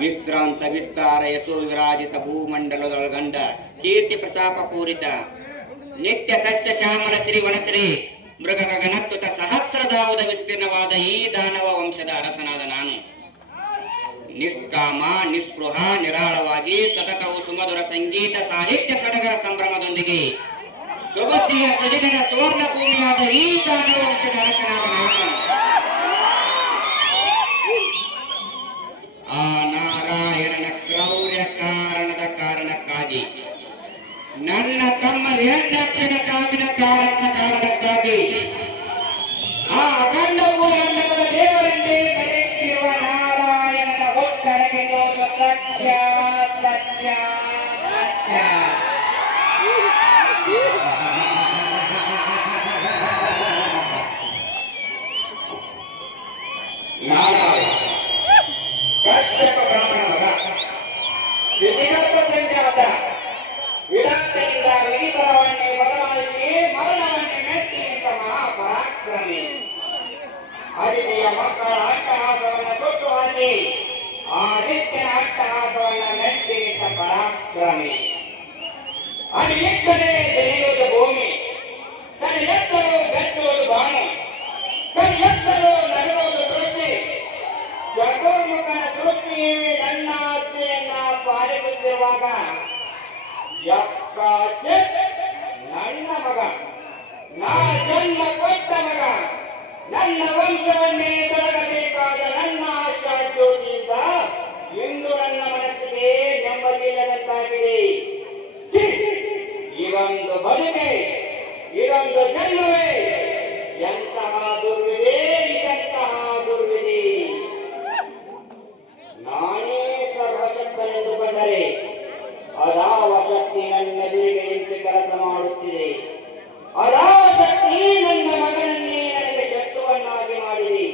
ವಿಶ್ರಾಂತ ವಿಸ್ತಾರ ಯಶೋ ವಿರಾಜಿತ ಭೂಮಂಡಲದೊಳಗಂಡ ಕೀರ್ತಿ ಪ್ರತಾಪ ಪೂರಿತ ನಿತ್ಯ ಸಸ್ಯ ಶ್ಯಾಮಲ ಶ್ರೀ ವನಶ್ರೀ ಮೃಗ ಗಗನತ್ವತ ಸಹಸ್ರದಾವುದ ವಿಸ್ತೀರ್ಣವಾದ ಈ ದಾನವ ವಂಶದ ಅರಸನಾದ ನಾನು ನಿಷ್ಕಾಮ ನಿಸ್ಪೃಹ ನಿರಾಳವಾಗಿ ಸತತವು ಸುಮಧುರ ಸಂಗೀತ ಸಾಹಿತ್ಯ ಸಡಗರ ಸಂಭ್ರಮದೊಂದಿಗೆ ಸುಬುದ್ಧಿಯ ಪ್ರಜೆಗಳ ಸುವರ್ಣ ಭೂಮಿಯಾದ ಈ ದಾನವ ವಂಶದ ಅರಸನಾದ ನಾನು ಆ ನಾರಾಯಣನ ಕ್ರೌರ್ಯ ಕಾರಣಕ್ಕಾಗಿ ನನ್ನ ತಮ್ಮ ಹಿರಣ್ಯಾಕ್ಷನ ಸಾವಿನ ಕಾರಣಕ್ಕಾಗಿ ಆ ಅಖಂಡ ಭೂಮಂಡಲದ ದೇವರನ್ನೇ ಕರೆಯುತ್ತಿರುವ ನಾರಾಯಣನ ಒಟ್ಟಡಗೆ ಸತ್ಯ ಸತ್ಯ ಸತ್ಯ. ಕಶ್ಯಪ ಬ್ರಾಹ್ಮಣ ಮಗ ವಿಧಿಗರ್ಭದಿಂದ ವಿರಾಟನಿಂದ ವಿಧಿಪರವನ್ನೇ ಬದಲಾಯಿಸಿ ಮರಣವನ್ನೇ ಮೆಟ್ಟಿ ನಿಂತ ಮಹಾಪರಾಕ್ರಮಿ ಅದಿತಿಯ ಮಕ್ಕಳ ಅಟ್ಟಹಾಸವನ್ನು ಸುಟ್ಟು ಹಾಕಿ ಆ ನಿತ್ಯನ ಅಟ್ಟಹಾಸವನ್ನು ಮೆಟ್ಟಿ ನಿಂತ ಪರಾಕ್ರಮಿ ಅಡಿಯಿಟ್ಟರೆ ಬೆಳೆಯುವುದು ಭೂಮಿ ಕೈ ಎತ್ತಲು ಬೆಚ್ಚುವುದು ಬಾಣ ಕೈ ಎತ್ತಲು ನಗುವುದು ದೃಷ್ಟಿ ಚತುರ್ಮುಖನ ದೃಷ್ಟಿಯೇ ನನ್ನ ಆಜ್ಞೆಯನ್ನ ಪಾಲಿಸುತ್ತಿರುವಾಗ ನನ್ನ ಮಗ ನಾ ಜನ್ಮ ಕೊಟ್ಟ ಮಗ ನನ್ನ ವಂಶವನ್ನೇ ಬೆಳಗಬೇಕಾದ ನನ್ನ ಆಶಾ ಜ್ಯೋತಿಯಿಂದ ಇಂದು ನನ್ನ ಮನಸ್ಸಿಗೆ ನೆಮ್ಮದಿಯಿಲ್ಲದಂತಾಗಿದೆ. ಇದೊಂದು ಬದುಕೆ ಇದೊಂದು ಜನ್ಮವೇ ಎಂತಹ ದುರ್ವಿಧಿ ಇದಂತಹ ದುರ್ವಿಧಿ. ನಾನೇ ಸರ್ವಶಕ್ತನೆಂದುಕೊಂಡರೆ ಅದಾವ ಶಕ್ತಿ ನನ್ನ ಎದುರಿಗೆ ನಿಂತು ಕೆಲಸ ಮಾಡುತ್ತಿದೆ. ಅದಾವ ಶಕ್ತಿ ನನ್ನ ಮಗನನ್ನೇ ನನಗೆ ಶತ್ರುವನ್ನಾಗಿ ಮಾಡಿದೆ.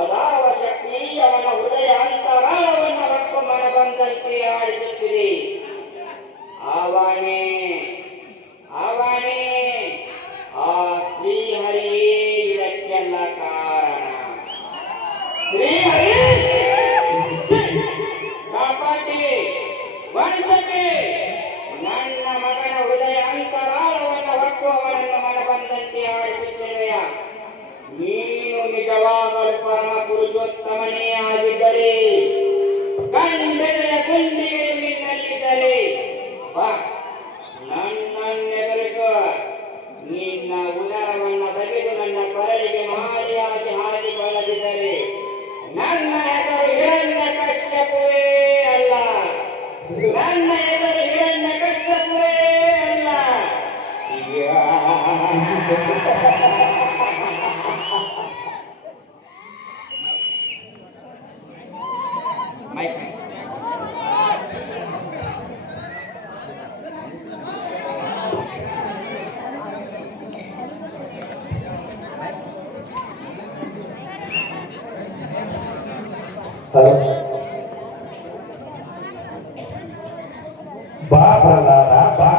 ಅದಾವ ಶಕ್ತಿ ಅವನ ಹೃದಯ ಅಂತರಾಳವನ್ನು ಹೊತ್ತು ಮನ ಬಂದಂತೆ ಆಡಿಸುತ್ತಿದೆ. ಅವನೇ ಅವನೇ ಆ ಶ್ರೀಹರಿಯೇ ಇದಕ್ಕೆಲ್ಲ ಕಾರಣ. ಶ್ರೀಹರಿ ವಂಶಕ್ಕೆ ನನ್ನ ಮಗನ ಹೃದಯ ಅಂತರಾಳವನ್ನು ಹೊತ್ತು ಅವನನ್ನು ಮನ ಬಂದಂತೆ ಆಡಿಸುತ್ತೇನೆಯ. ನೀನು ನಿಜವಾಗಲು ಪರಮ ಪುರುಷೋತ್ತಮನೇ ಆಗಿದ್ದರೆ ಗಂಡೆಯ ಗುಂಡಿಗೆ ನಿನ್ನಲ್ಲಿದ್ದರೆ ನನ್ನೆದುರಿಸುವ ನಿನ್ನ ಉದರವನ್ನು ತೆಗೆದು ನನ್ನ ಕೊರಳಿಗೆ ಮಾರಿಯಾಗಿ ಹಾರಿಕೊಳ್ಳದಿದ್ದರೆ ನನ್ನ ಹೆಸರು ಹಿರಣ್ಯಕಶ್ಯಪುವೇ ಅಲ್ಲ. ನನ್ನ ಹೆಸರು ಹಿರಣ್ಯಕಶ್ಯಪುವೇ ಅಲ್ಲ. ಬಾ ಪ್ರಹ್ಲಾದ ಬಾ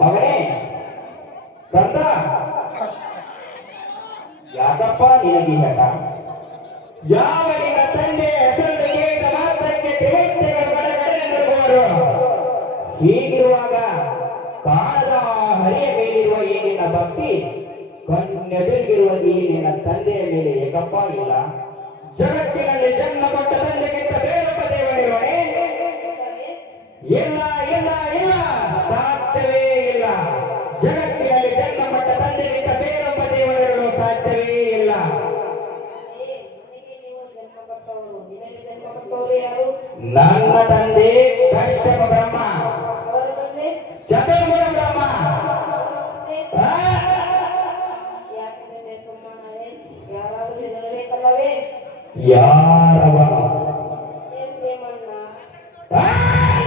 ಮಗನೇ ಕಂದ. ಯಾಕಪ್ಪ ನಿನಗೆ ಹಠ? ಯಾವ ನಿನ್ನ ತಂದೆ ಹೆಸರಿಗೆ ಮಾತ್ರಕ್ಕೆ ದೇವತೆಗಳು ಬಡಗಡೆ ನಡುವರು. ಹೀಗಿರುವಾಗ ಕಾಣದ ಹರಿಯ ಮೇಲಿರುವ ಈ ನಿನ್ನ ಭಕ್ತಿ ಕಣ್ಣೆದುರಿಗಿರುವ ಈ ನಿನ್ನ ತಂದೆಯ ಮೇಲೆ ಏಕಪ್ಪ ಇಲ್ಲ. ಜಗತ್ತಿನಲ್ಲಿ ಜನ್ಮ ಕೊಟ್ಟ ತಂದೆಗಿಂತ ಬೇರೊಬ್ಬ ದೇವರಿರುವನೇ? ಇಲ್ಲ ಇಲ್ಲ ಇಲ್ಲ, ಸಾಧ್ಯವೇ ಇಲ್ಲ. ಚತುರ್ಮುಖ ಬ್ರಹ್ಮ. ಆ? ಯಾಕಂದ್ರೆ ಸುಮ್ಮನೆ ಯಾರಾದ್ರೂ ಇರಬೇಕಲ್ಲವೇ? ಯಾರವ? ಏನ್ ಪ್ರೇಮಣ್ಣ? ಆ,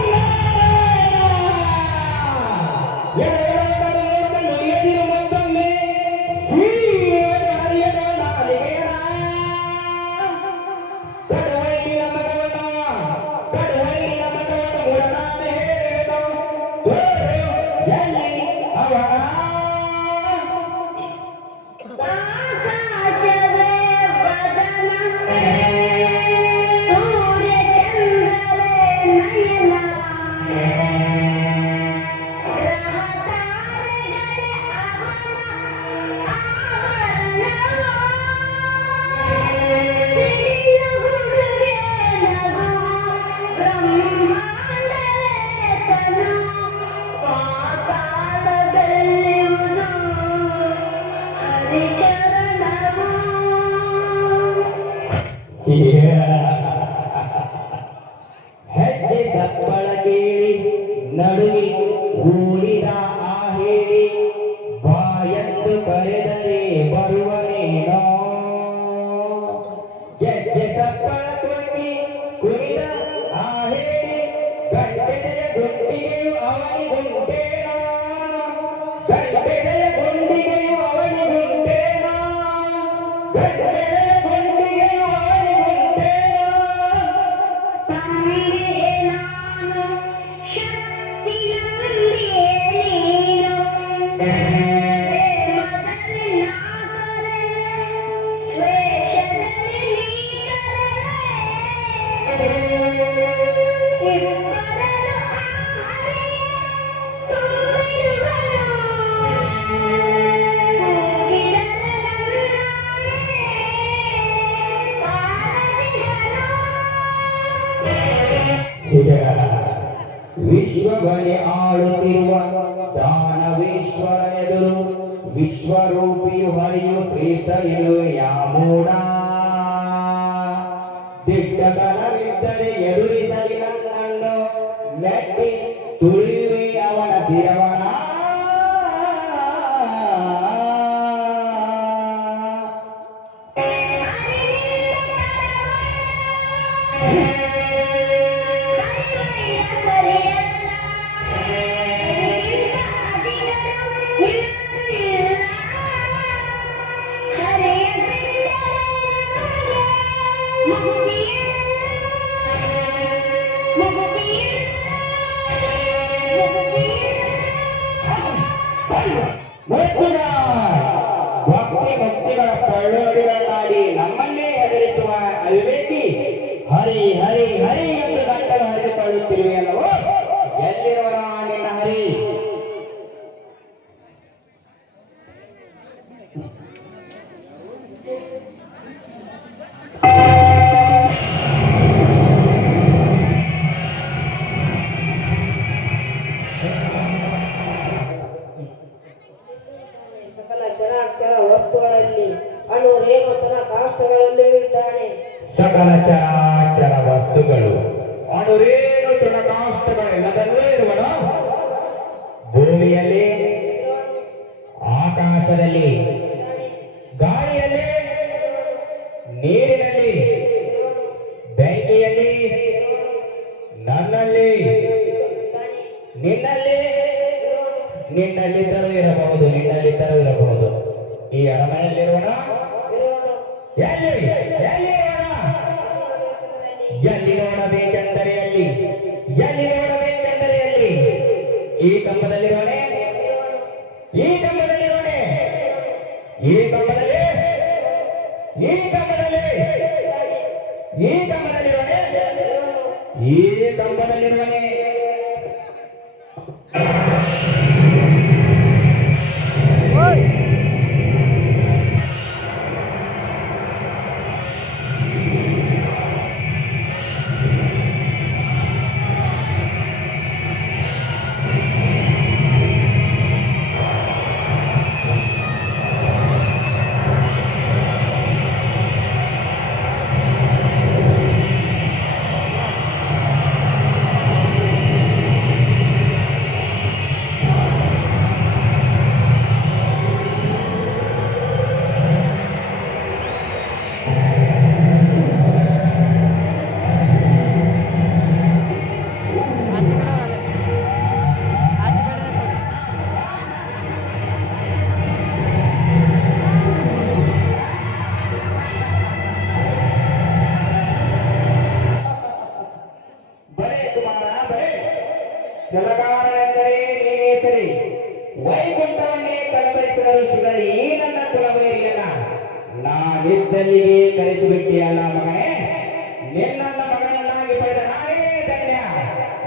ನಾರಾಯಣ! ಎಡೆಯೊಳಗಡೆ ನುಡಿಯದಿರು ಮತ್ತೊಮ್ಮೆ ಹೀಗೆ ಹರಿಯದ ನಾಲಿಗೆಯನ. ಕಡುವೈಲಿನ ಮಗವನ, ಕಡುವೈಲಿನ ಮಗವನ ಗುಣನಾಮ ಹೇಳಿದನು. ತೋರು ಎಲ್ಲಿ ಅವನ? ಆಕಾಶವೇ ವದನ, ಸೂರ್ಯ ಚಂದ್ರವೇ ನಯನ, ಗ್ರಹ ತಾರೆಗಳೇ ಅವನ ಆವರಣ, ಸಿಡಿಲು ಗುಡುಗೆ ನಗುವ ಬ್ರಹ್ಮಾಂಡವೇ ತನು, ಪಾತಾಳದಲ್ಲಿರುವುದು ಹರಿಚರಣವು. ಹೆಜ್ಜೆ ಸಪ್ಪಳ ಕೇಳಿ ನಡುಗಿ ಗೂಡಿದ ಆ ಹೇಳಿ ಬಾಯಂದು ಕರೆದರೆ ಬರುವನೇನೋ. ಹೆಜ್ಜೆ ಸಪ್ಪಳ ತುಳುಕಿ ಕುಣಿದ ಆ ಹೇಳಿ ಗಂಟೆಯ ಗುಂಡಿಗೆಯು ಅವನಿಗುಂಟೇನೋ. ಗಂಟೆಯ ಗುಂಡಿಗೆಯು ಅವನಿಗುಂಟೇನೋ. ಗಂಟೆಯ ಗುಂಡಿಗೆಯು ಅವನಿಗುಂಟೇನೋ. ತಂದೆಯೇ ನಾನು, ಶಕ್ತಿ ನಂದಿಯೇ ನೀನು, ಪ್ರೇಮದಲ್ಲಿ ನಾ ಕರೆದೆ, ದ್ವೇಷದಲ್ಲಿ ನೀ ಕರೆದೆ. ಇಬ್ಬರನ್ನು ಆ ಹರಿಯ ತುಂಬಿರುವನು, ಕೂಗಿದರೆ ನನ್ನಾಣೆ ಕಾಣದಿರನು. ವಿಶ್ವವನ್ನೇ ಆಳುತ್ತಿರುವ ದಾನವೇಶ್ವರನೆದುರು ವಿಶ್ವರೂಪಿಯು ಹರಿಯು ಶ್ರೇಷ್ಠ ಎನ್ನುವೆಯ ಮೂಢ. ದಿಟ್ಟತನವಿದ್ದರೆ ಎದುರಿಸಲಿ ನನ್ನನ್ನು, ಮೆಟ್ಟಿ ತುಳಿಯುವೆ ಅವನ ಶಿರವಣ. ಭಕ್ತಿ ಭಕ್ತಿಗಳ ಕೊಳ್ಳೋಡಿಗಳನ್ನಾಡಿ ನಮ್ಮನ್ನೇ ಹೆದರಿಸುವ ಅವಿವೇಕಿ ಹರಿ ಹರಿ ಹರಿ ಎಂದು ಗಂಟಲು ಹರಿದುಕೊಳ್ಳುತ್ತಿರುವೆಯಲ್ಲವೋ. ಎಲ್ಲಿರುವನ ನಿನ್ನ ಹರಿ? ಸಕಲ ಚರಾಚರ ವಸ್ತುಗಳಲ್ಲಿ ಅಣು ರೇಮತನ ಕಾಷ್ಟಗಳಲ್ಲಿಯೂ ಇದ್ದಾನೆ. ಸಕಲ ಚರಾಚರ ವಸ್ತುಗಳು ಅಣುರೇನು ತೃಣಕಾಷ್ಟಗಳೆಲ್ಲದಲ್ಲೇ ಇರುವನ. ಭೂಮಿಯಲ್ಲಿ, ಆಕಾಶದಲ್ಲಿ, ಗಾಳಿಯಲ್ಲಿ, ನೀರಿನಲ್ಲಿ, ಬೆಂಕಿಯಲ್ಲಿ, ನನ್ನಲ್ಲಿ, ನಿನ್ನಲ್ಲಿ, ನಿನ್ನಲ್ಲಿದ್ದರೂ ಇರಬಹುದು, ನಿನ್ನಲ್ಲಿದ್ದರೂ ಇರಬಹುದು. ಈ ಅರಮನೆಯಲ್ಲಿರುವನ ಎಲ್ಲಿ ಎಲ್ಲಿ ಎಲ್ಲಿ ನೋಡಬೇಕೆಂದರೆ ಅಲ್ಲಿ, ಎಲ್ಲಿ ನೋಡಬೇಕೆಂದರೆ ಅಲ್ಲಿ. ಈ ಕಂಬದಲ್ಲಿರುವನೆ, ಈ ಕಂಬದಲ್ಲಿರುವನೆ, ಈ ಕಂಬದಲ್ಲಿ, ಈ ಕಂಬದಲ್ಲಿ, ಈ ಕಂಬದಲ್ಲಿರುವನೆ, ಈ ಕಂಬದಲ್ಲಿರುವನೆ. ವೈಕುಂಠವನ್ನೇ ತಲುಪಿಸಿದ ಋಷಿಗಳು ಈ ನನ್ನ ಕುಲವೇರಿಯನ್ನ ನಾನಿದ್ದಲ್ಲಿಗೆ ಕರೆಸಿಬಿಟ್ಟಿಯಲ್ಲ ಮಗನೇ. ನಿನ್ನನ್ನ ಮಗನನ್ನಾಗಿ ಪಡೆದ ನಾನೇ ಧನ್ಯ,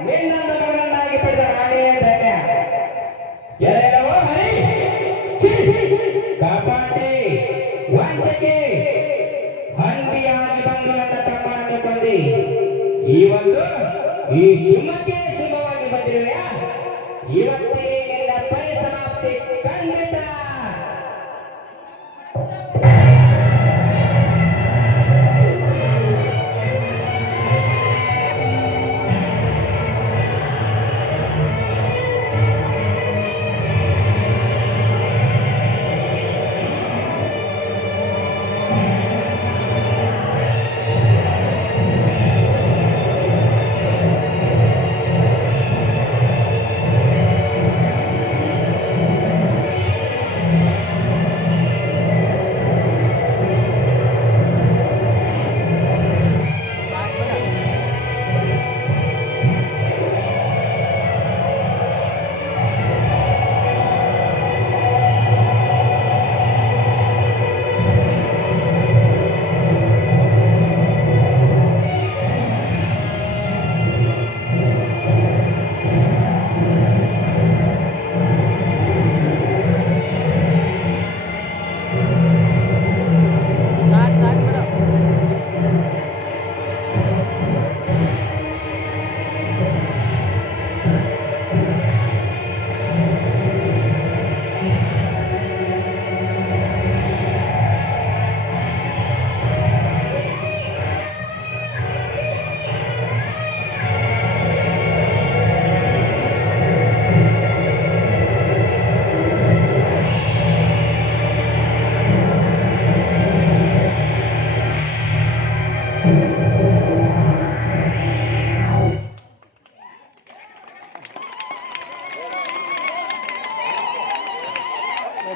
ನಿನ್ನನ್ನ ಮಗನನ್ನಾಗಿ ಪಡೆದ ನಾನೇ ಧನ್ಯ. ಎಲ್ಲವೋ ಹರಿ ಕಾಪಾಟಿ ವಂಚಕೆ ಹಂದಿಯಾಗಿ ಬಂದು ನನ್ನ ತಮ್ಮನನ್ನು ಕೊಂದಿ ಈ ಸಿಂಹಕ್ಕೆ ಸಿಂಹವಾಗಿ ಬಂದಿರುವೆಯಾ? ಇವತ್ತಿಗೆ ನಿನ್ನ ಪರಿಸಮಾಪ್ತಿ ಖಂಡಿತ.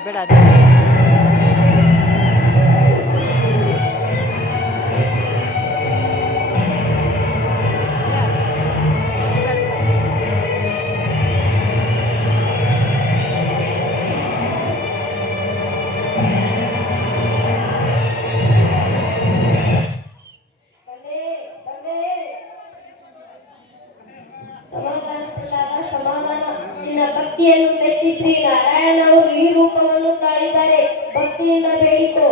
ಬೇಡ ಅದೇ ಸಮಾಧಾನ. ನಿನ್ನ ಭಕ್ತಿಯನ್ನು ಮೆಚ್ಚಿ ಶ್ರೀ ನಾರಾಯಣ ಅವರು ಈ ರೂಪವನ್ನು ತಾಳಿದ್ದಾರೆ. ಭಕ್ತಿಯಿಂದ ಬೇಡಿಕೋ.